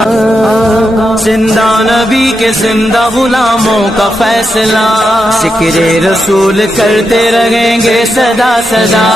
زندہ نبی کے زندہ غلاموں کا فیصلہ، ذکر رسول کرتے رہیں گے صدا صدا۔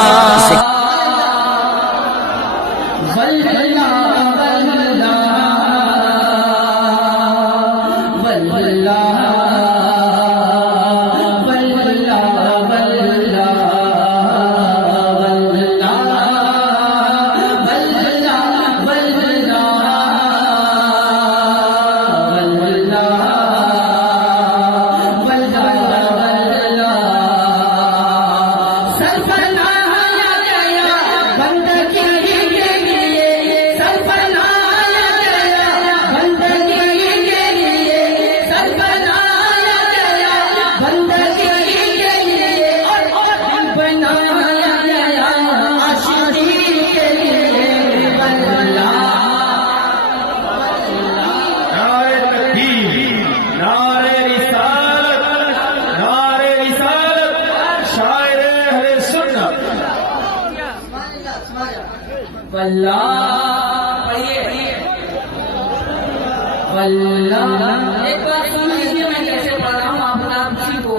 ایک بار سن لیجیے میں کیسے پڑھ رہا ہوں، آپ اسی کو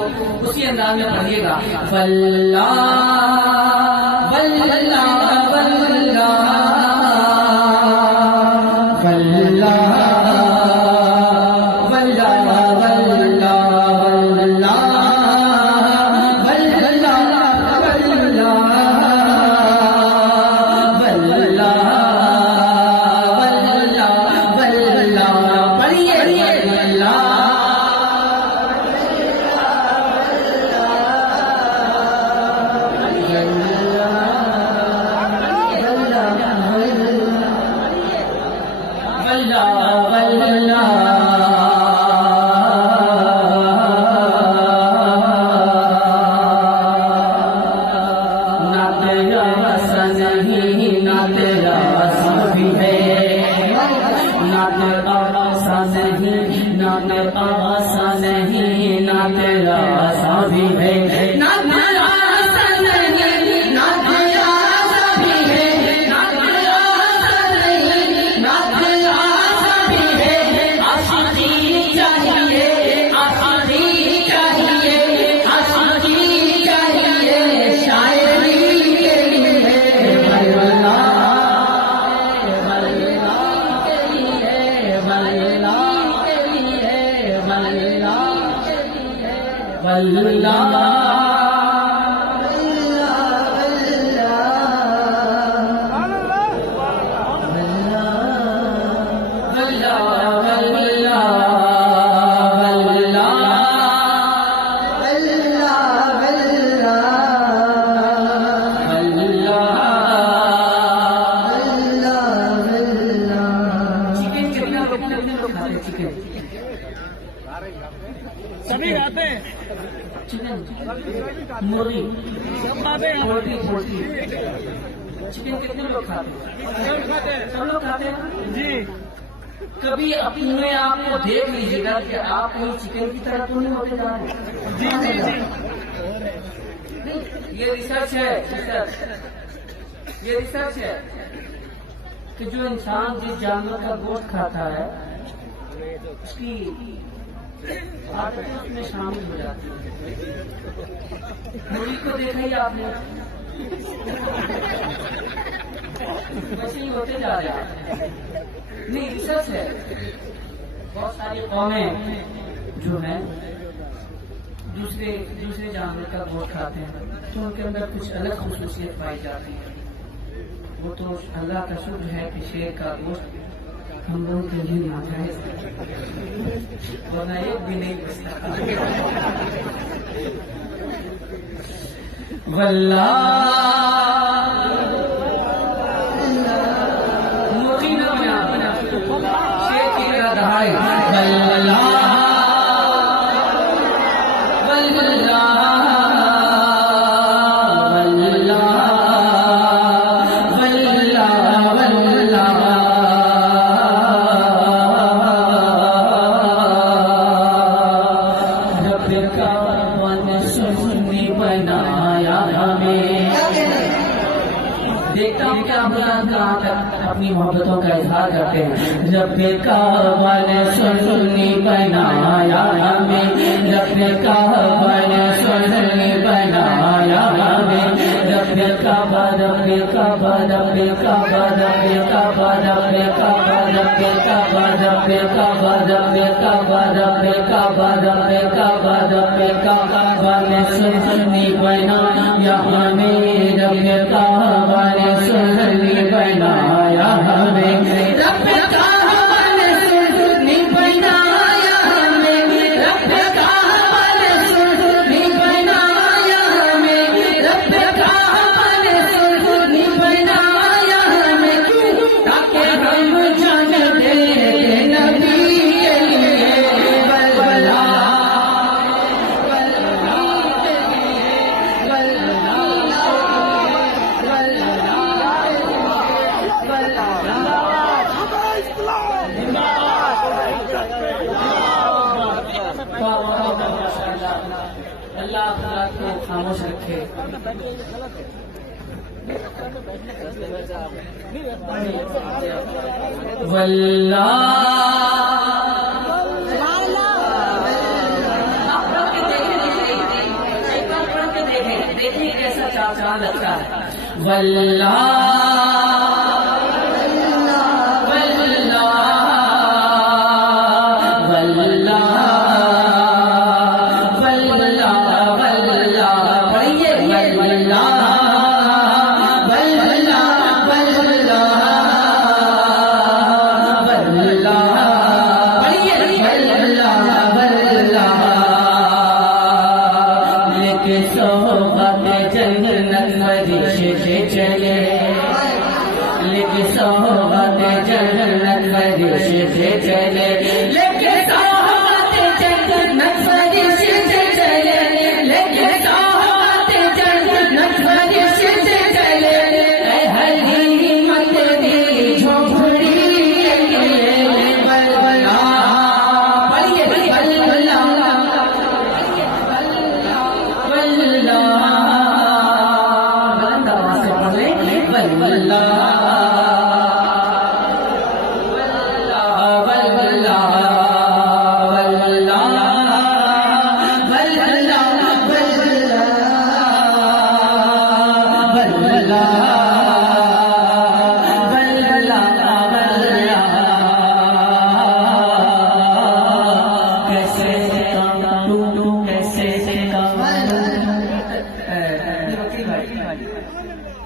اسی انداز میں پڑھیے گا۔ سبھی کھاتے ہیں مرغی سب کھاتے ہیں چکن کتنے لوگ کھاتے ہیں؟ سب لوگ کھاتے ہیں جی۔ کبھی اپنے آپ کو دیکھ لیجیے گا کہ آپ کہیں چکن کی طرح تو نہیں ہوتے جا رہے؟ جی جی جی یہ ریسرچ ہے کہ جو انسان جس جانور کا گوشت کھاتا ہے اس کی عادتیں اس میں شامل ہو جاتی ہیں۔ مرغی کو دیکھا ہی آپ نے، ویسے ہی ہوتے جا رہے ہیں۔ نہیں، ریسرچ ہے۔ بہت ساری قومیں جو ہیں دوسرے جانور کا گوشت کھاتے ہیں تو ان کے اندر کچھ الگ خصوصیت پائی جاتی ہے۔ وہ تو اللہ کا شکر ہے کہ شیر کا گوشت ہم لوگوں کے لیے ناجائز ہے، ورنہ ایک بھی نہیں بچتا۔ واللہ مرغی نہ بنا شیر کی طرح دہائے۔ واللہ اپنی محبتوں کا اٹھا جاتے ہیں. رب کعبہ نے سنی بنایا ہمیں, رب کعبہ نے سنی بنایا ہمیں. رب کعبہ رب کعبہ رب کعبہ رب کعبہ رب کعبہ رب کعبہ رب کعبہ رب کعبہ رب کعبہ رب کعبہ رب کعبہ نے سنی بنایا ہمیں. رب کعبہ نے سنی بنایا ہمیں. رب کعبہ نے سنی بنایا ہمیں. رب کعبہ نے سنی بنایا ہمیں. رب کعبہ نے سنی بنایا ہمیں. تاکہ ہم جان دیں نبی اللہ تعالیٰ کو خاموش رکھے. دیکھیے کیسا چاچا لگتا ہے.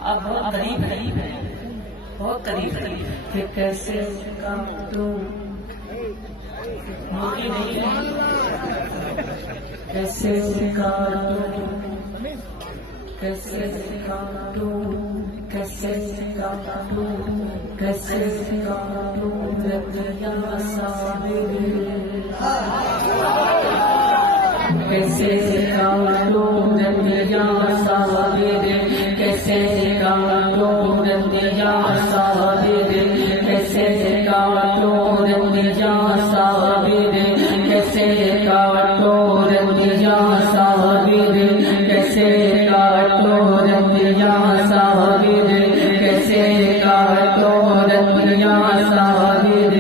اب بہت قریب ہے, بہت قریب ہے کہ کیسے کاٹوں موقع نہیں ہے. کیسے کاٹوں کیسے کاٹوں کیسے کاٹوں کیسے کاٹوں لگیا سابر. کیسے کاٹوں لگیا سابر. کیسے کاٹوں لگیا سابر. کیسے کاٹوں لگیا سابر. کیسے کاٹوں لگیا سابر. کیسے کاٹوں لگیا سابر. کیسے کاٹوں لگیا سابر.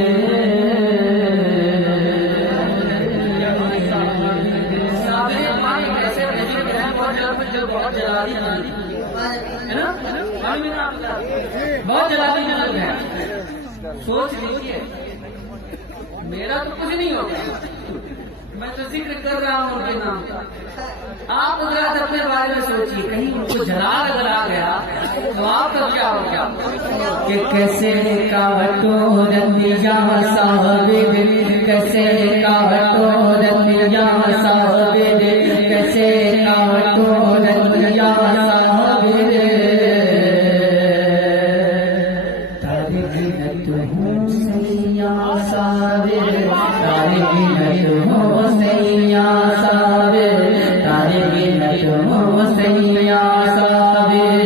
بہت جلالی لوگ ہیں. سوچ لیجیے میرا تو کچھ نہیں ہوگا, میں تو ذکر کر رہا ہوں ان کے نام کا. آپ حضرات اپنے بارے میں سوچیے, کہیں ان کو جلا اگر آ گیا تو آپ کا کیا ہو گیا. کہ کیسے کاٹوں رندیا صاحب. کیسے کاٹوں رندیا صاحب. کیسے کاٹوں رندیا صاحب. تاربینت ہوں سیا صابر. تاربینت ہوں سیا صابر. تاربینت ہوں سیا صابر.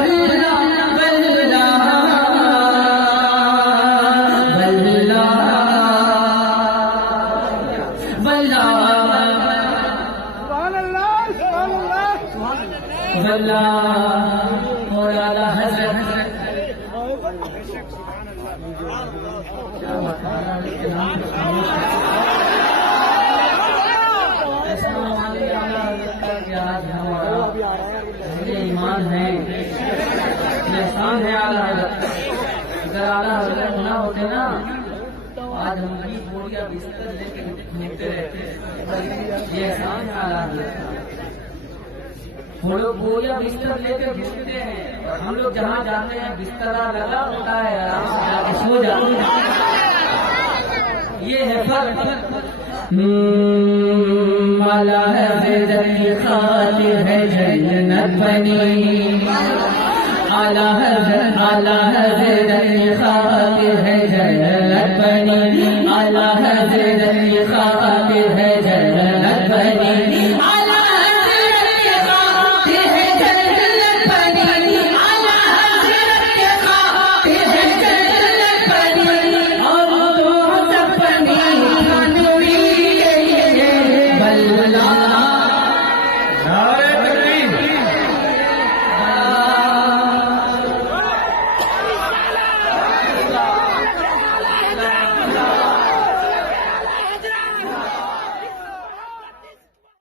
بلّا بلّا بلّا بلّا بلّا اور اعلیٰ حضرت ایمان ہے احسان ہے اعلیٰ حضرت. اگر اعلیٰ حضرت نہ ہوتے نا تو آج ہم بھی بوڑھیا بستر لے کے گھومتے رہتے. یہ احسان ہے اعلیٰ حضرت. ہم لوگ بوڑھیا بستر لے کے گھومتے ہیں اور ہم لوگ جہاں جاتے ہیں بستر لگا ہوتا ہے آرام سے جا کے سو جاتے ہیں. یہ ہے فرق. اعلیٰ حضرت کی خاطر ہے جنت بنی. اعلیٰ حضرت کی خاطر ہے جنت بنی. اعلیٰ حضرت